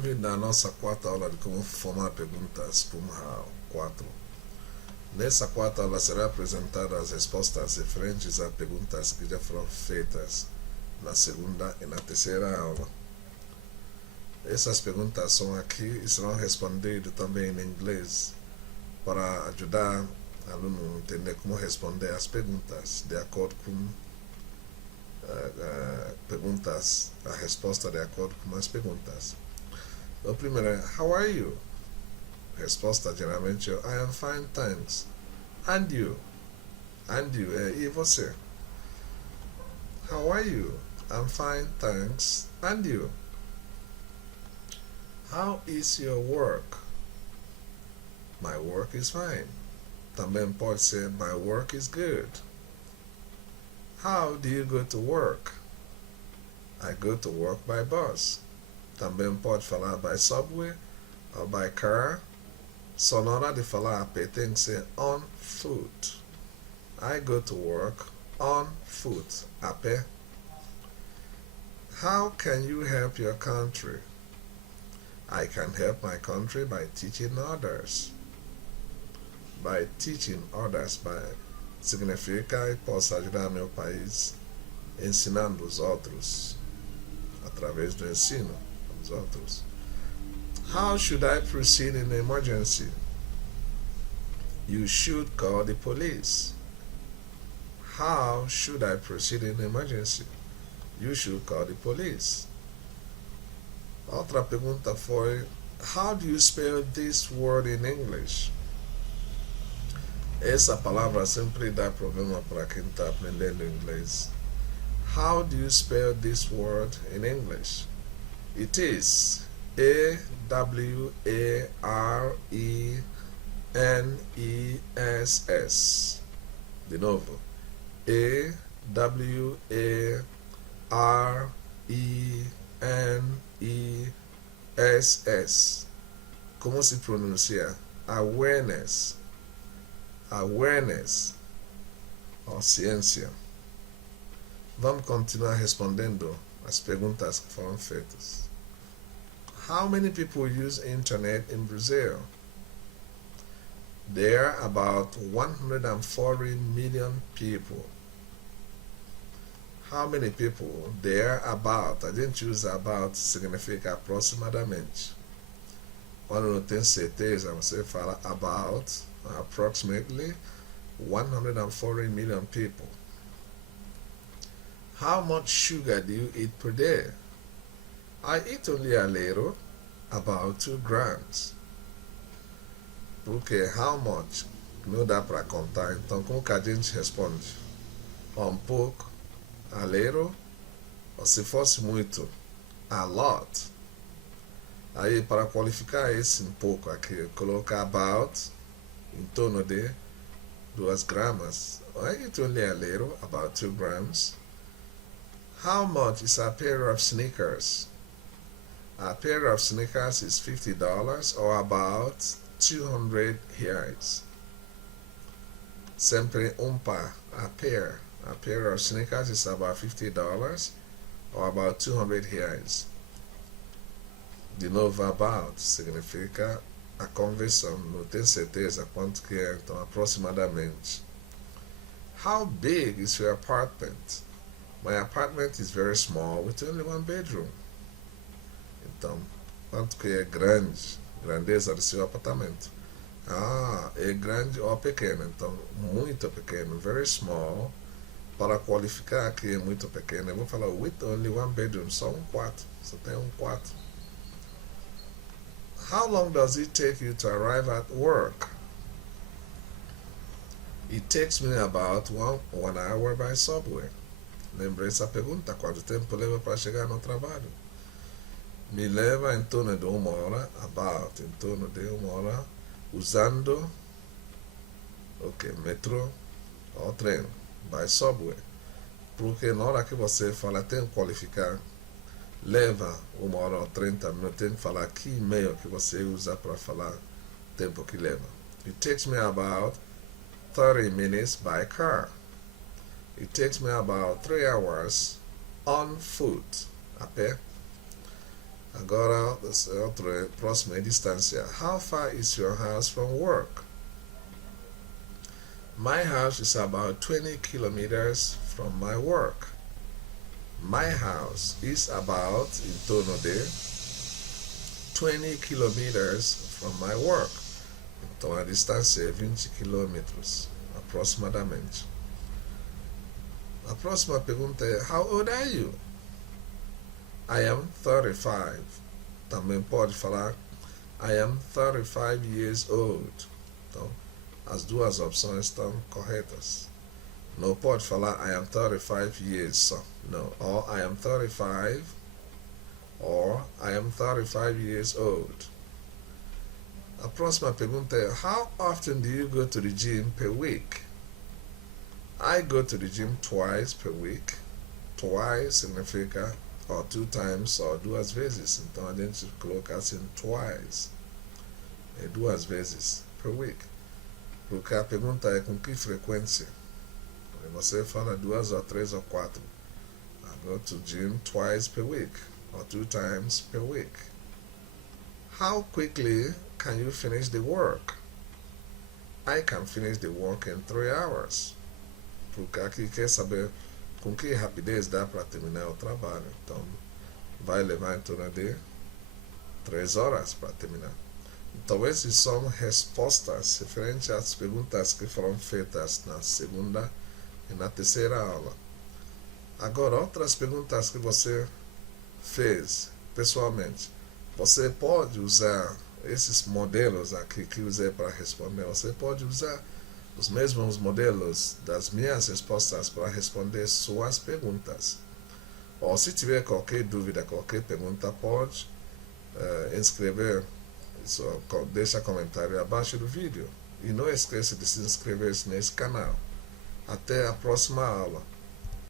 Bem-vindo à nossa quarta aula de como formar perguntas por 4. Nessa quarta aula será apresentada as respostas referentes a perguntas que já foram feitas na segunda e na terceira aula. Essas perguntas são aqui e serão respondidas também em inglês para ajudar o aluno a entender como responder as perguntas de acordo com a resposta de acordo com as perguntas. O primeiro é, how are you? Resposta geralmente é, I am fine, thanks. And you? And you é, e você? How are you? I'm fine, thanks. And you? How is your work? My work is fine. Também pode ser, my work is good. How do you go to work? I go to work by bus. Também pode falar by subway ou by car. Só na hora de falar a pé tem que ser on foot. I go to work on foot, a pé. How can you help your country? I can help my country by teaching others. By teaching others, significa que posso ajudar meu país ensinando os outros, através do ensino dos outros. How should I proceed in an emergency? You should call the police. How should I proceed in an emergency? You should call the police. Outra pergunta foi, how do you spell this word in English? Essa palavra sempre dá problema para quem está aprendendo inglês. How do you spell this word in English? It is A-W-A-R-E-N-E-S-S. De novo. A-W-A-R-E-N-E-S-S. Como se pronuncia? Awareness. Awareness. Ou ciência. Vamos continuar respondendo as perguntas que foram feitas. How many people use internet in Brazil? There are about 140 million people. How many people? There are about. A gente usa about significa aproximadamente. Quando não tem certeza, você fala about approximately 140 million people. How much sugar do you eat per day? I eat only a little, about 2 grams. Porque how much não dá para contar, então como que a gente responde? Um pouco, a little, ou se fosse muito, a lot. Aí para qualificar esse um pouco aqui, coloca about em torno de 2 gramas. I eat only a little, about 2 grams. How much is a pair of sneakers? A pair of sneakers is $50 or about 200 reais. Sempre par, a pair. A pair of sneakers is about $50 or about 200 reais. De novo, about significa a conversão, não tem certeza quanto que é, então aproximadamente. How big is your apartment? My apartment is very small with only 1 bedroom. Então, quanto que é grande? Grandeza do seu apartamento. É grande ou pequeno? Então, muito pequeno, very small. Para qualificar que é muito pequeno, eu vou falar with only 1 bedroom, só quarto. Só tem quarto. How long does it take you to arrive at work? It takes me about one hour by subway. Lembrei essa pergunta, quanto tempo leva para chegar no trabalho? Me leva em torno de 1 hora, about, em torno de 1 hora, usando metrô ou trem, by subway. Porque na hora que você fala, tem que qualificar, leva 1 hora ou 30 minutos, tem que falar que e-mail que você usa para falar tempo que leva. It takes me about 30 minutes by car. It takes me about 3 hours on foot, a pé. Agora, próximo é distância. How far is your house from work? My house is about 20 kilometers from my work. My house is about, em torno de, 20 kilometers from my work. Então a distância é 20 quilômetros, aproximadamente. A próxima pergunta é: How old are you? I am 35. Também pode falar I am 35 years old. Então, as duas opções estão corretas. Não pode falar I am 35 years só. Não. Or I am 35 or I am 35 years old. A próxima pergunta é: How often do you go to the gym per week? I go to the gym twice per week. Twice significa or 2 times ou 2 vezes. Então a gente coloca assim twice. É 2 vezes per week. Porque a pergunta é com que frequência. Você fala 2 ou 3 ou 4. I go to gym twice per week or 2 times per week. How quickly can you finish the work? I can finish the work in 3 hours. Porque aqui quer saber com que rapidez dá para terminar o trabalho. Então, vai levar em torno de 3 horas para terminar. Então, esses são respostas referentes às perguntas que foram feitas na segunda e na terceira aula. Agora, outras perguntas que você fez pessoalmente. Você pode usar esses modelos aqui que usei para responder. Você pode usar os mesmos modelos das minhas respostas para responder suas perguntas. Ou se tiver qualquer dúvida, qualquer pergunta, pode inscrever, deixa comentário abaixo do vídeo. E não esqueça de se inscrever nesse canal. Até a próxima aula.